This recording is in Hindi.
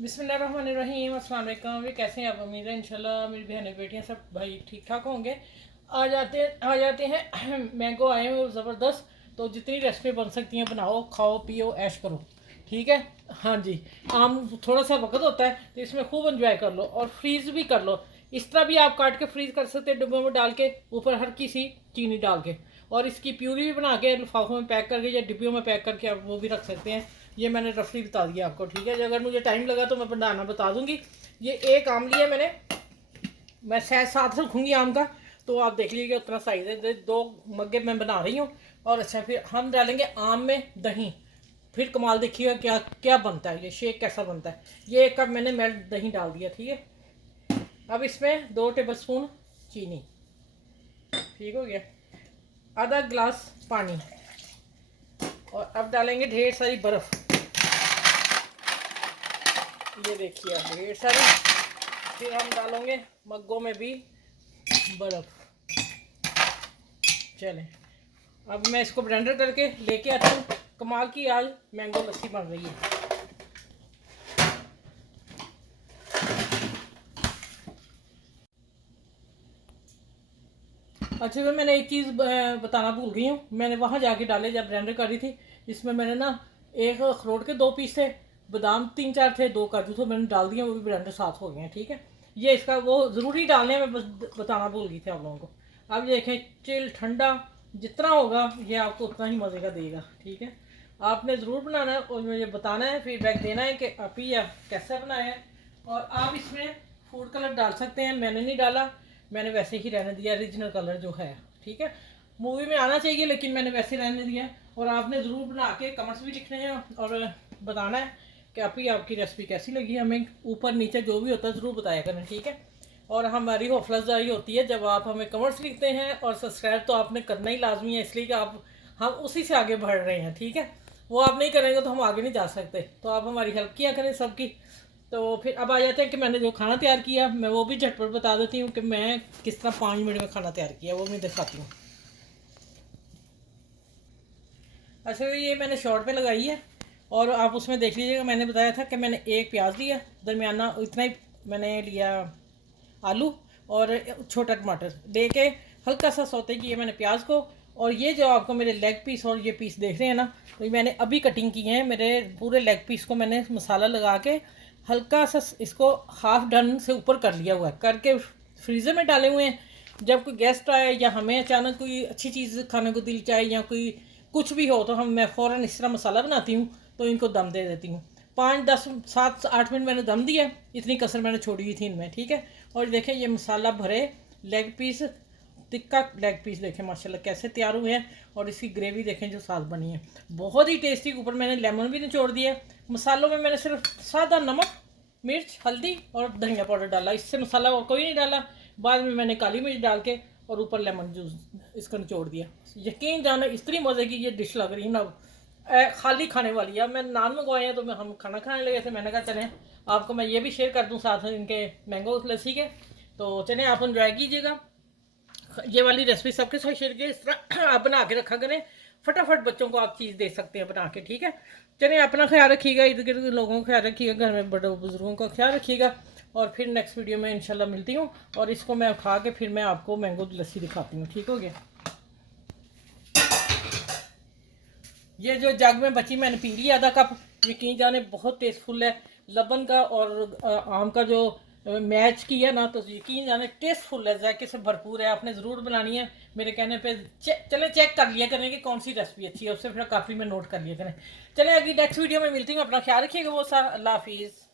बिस्मिल्लाहिर्रहमानिर्रहीम, अस्सलाम वालेकुम। वे कैसे हैं आप? उम्मीद है इंशाल्लाह मेरी बहनें बेटियां सब भाई ठीक ठाक होंगे। आ जाते हैं मैंगो आए हुए ज़बरदस्त। तो जितनी रेसिपी बन सकती हैं बनाओ, खाओ, पियो, ऐश करो। ठीक है। हाँ जी। आम थोड़ा सा वक्त होता है तो इसमें खूब इंजॉय कर लो और फ्रीज़ भी कर लो। इस तरह भी आप काट के फ्रीज़ कर सकते हैं, डिब्बों में डाल के, ऊपर हल्की सी चीनी डाल के। और इसकी प्यूरी भी बना के लिफाफों में पैक करके या डिब्बियों में पैक करके आप वो भी रख सकते हैं। ये मैंने रफली बता दिया आपको। ठीक है। अगर मुझे टाइम लगा तो मैं बनाना बता दूंगी। ये एक आम लिया मैंने, मैं शायद साथ रखूँगी आम का, तो आप देख लीजिएगा उतना साइज़ है। दो मग्गे मैं बना रही हूँ। और अच्छा, फिर हम डालेंगे आम में दही। फिर कमाल देखिएगा क्या क्या बनता है, ये शेक कैसा बनता है। ये एक कप मैंने मेल्ट दही डाल दिया। ठीक है। अब इसमें 2 टेबल स्पून चीनी। ठीक हो गया। आधा गिलास पानी। और अब डालेंगे ढेर सारी बर्फ़। ये देखिए आप, ढेर सारी। फिर हम डालेंगे मग्गों में भी बर्फ़। चलें, अब मैं इसको ब्लेंडर करके लेके आता हूँ। कमाल की आज मैंगो लस्सी बन रही है। अच्छा, तो मैंने एक चीज़ बताना भूल गई हूँ। मैंने वहाँ जाके डाले जब ब्लेंडर कर रही थी। इसमें मैंने ना एक अखरोट के 2 पीस थे, बादाम 3-4 थे, 2 काजू थे, मैंने डाल दिए, वो भी ब्लेंडर साफ हो गए हैं। ठीक है। ये इसका वो ज़रूरी डालने में बस बताना भूल गई थी आप लोगों को। अब ये देखें, चिल ठंडा जितना होगा ये आपको उतना ही मज़े का देगा। ठीक है। आपने ज़रूर बनाना है और मुझे बताना है, फीडबैक देना है कि आप ही या कैसा बनाया है। और आप इसमें फूड कलर डाल सकते हैं, मैंने नहीं डाला। मैंने वैसे ही रहने दिया, ओरिजिनल कलर जो है। ठीक है। मूवी में आना चाहिए लेकिन मैंने वैसे रहने दिया। और आपने ज़रूर बना के कमेंट्स भी लिखने हैं और बताना है कि आप ही आपकी रेसिपी कैसी लगी। हमें ऊपर नीचे जो भी होता है ज़रूर बताया करें। ठीक है। और हमारी हौसला अफजाई होती है जब आप हमें कमेंट्स लिखते हैं। और सब्सक्राइब तो आपने करना ही लाजमी है, इसलिए कि आप हम उसी से आगे बढ़ रहे हैं। ठीक है। वो आप नहीं करेंगे तो हम आगे नहीं जा सकते। तो आप हमारी हेल्प किया करें सबकी। तो फिर अब आ जाते हैं कि मैंने जो खाना तैयार किया, मैं वो भी झटपट बता देती हूँ कि मैं किस तरह 5 मिनट में खाना तैयार किया, वो मैं दिखाती हूँ। अच्छा, तो ये मैंने शॉर्ट पे लगाई है। और आप उसमें देख लीजिएगा, मैंने बताया था कि मैंने एक प्याज लिया दरमियाना, इतना ही मैंने लिया आलू। और छोटा टमाटर लेके हल्का सा सौते किए मैंने प्याज को। और ये जो आपको मेरे लेग पीस और ये पीस देख रहे हैं ना, तो ये मैंने अभी कटिंग की है। मेरे पूरे लेग पीस को मैंने मसाला लगा के हल्का सा इसको हाफ डन से ऊपर कर लिया हुआ है, करके फ्रीज़र में डाले हुए हैं। जब कोई गेस्ट आए या हमें अचानक कोई अच्छी चीज़ खाने को दिल चाहे या कोई कुछ भी हो, तो मैं फ़ौरन इस तरह मसाला बनाती हूँ, तो इनको दम दे देती हूँ। 5, 10, 7, 8 मिनट मैंने दम दिया, इतनी कसर मैंने छोड़ी हुई थी इनमें। ठीक है। और देखें ये मसाला भरे लेग पीस, तिक्का लेग पीस देखें माशाल्लाह कैसे तैयार हुए हैं। और इसकी ग्रेवी देखें जो साथ बनी है, बहुत ही टेस्टी। ऊपर मैंने लेमन भी निचोड़ दिया। मसालों में मैंने सिर्फ सादा नमक, मिर्च, हल्दी और धनिया पाउडर डाला, इससे मसाला और कोई नहीं डाला। बाद में मैंने काली मिर्च डाल के और ऊपर लेमन जूस इसका निचोड़ दिया। यकीन जाना इतनी मज़े की ये डिश लग रही है ना, खाली खाने वाली है। मैं नान मंगवाए हैं तो हम खाना खाने लगे थे, मैंने कहा चलें आपको मैं ये भी शेयर कर दूं साथ इनके मैंगो लस्सी के। तो चलें आप इंजॉय कीजिएगा। ये वाली रेसिपी सबके साथ शेयर कीजिए। इस तरह आप बना के रखा करें, फटाफट बच्चों को आप चीज़ दे सकते हैं बना के। ठीक है। चलिए, अपना ख्याल रखिएगा, इर्द गिर्द लोगों का ख्याल रखिएगा, घर में बड़े बुजुर्गों का ख्याल रखिएगा। और फिर नेक्स्ट वीडियो में इंशाल्लाह मिलती हूँ। और इसको मैं खा के फिर मैं आपको मैंगो लस्सी दिखाती हूँ। ठीक हो गया। ये जो जग में बची मैंने पी ली आधा कप। यकीन जाने बहुत टेस्टफुल है। लबन का और आम का जो मैच किया ना, तो यकीन जाने टेस्टफुल है, जायके से भरपूर है। आपने ज़रूर बनानी है। मेरे कहने पे चले चेक कर लिया करें कि कौन सी रेसिपी अच्छी है, उससे फिर काफ़ी में नोट कर लिया करें। चलें, अगली नेक्स्ट वीडियो में मिलती हूँ। अपना ख्याल रखिएगा। वो सा, अल्लाह हाफिज़।